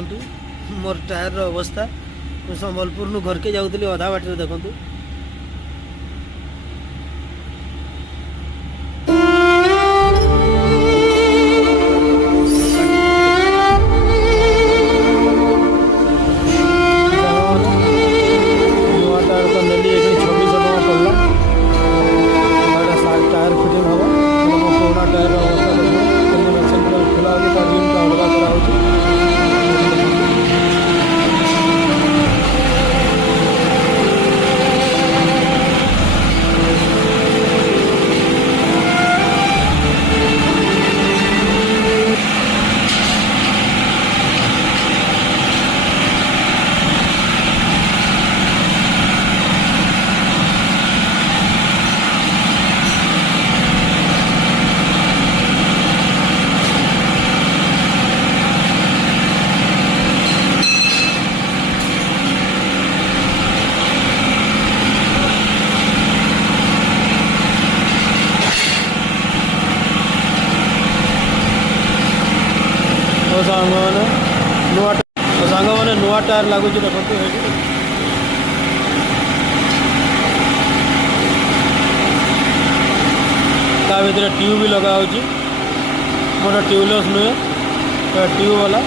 देखु मोर टायर अवस्था संबलपुर घर के जाऊँगी अधा बाटर देखु सांग मैंने नुआ टायर लगुच देखो ता भर ट्यूब भी लगा मोटा ट्यूबलेस नुहे ट्यूब वाला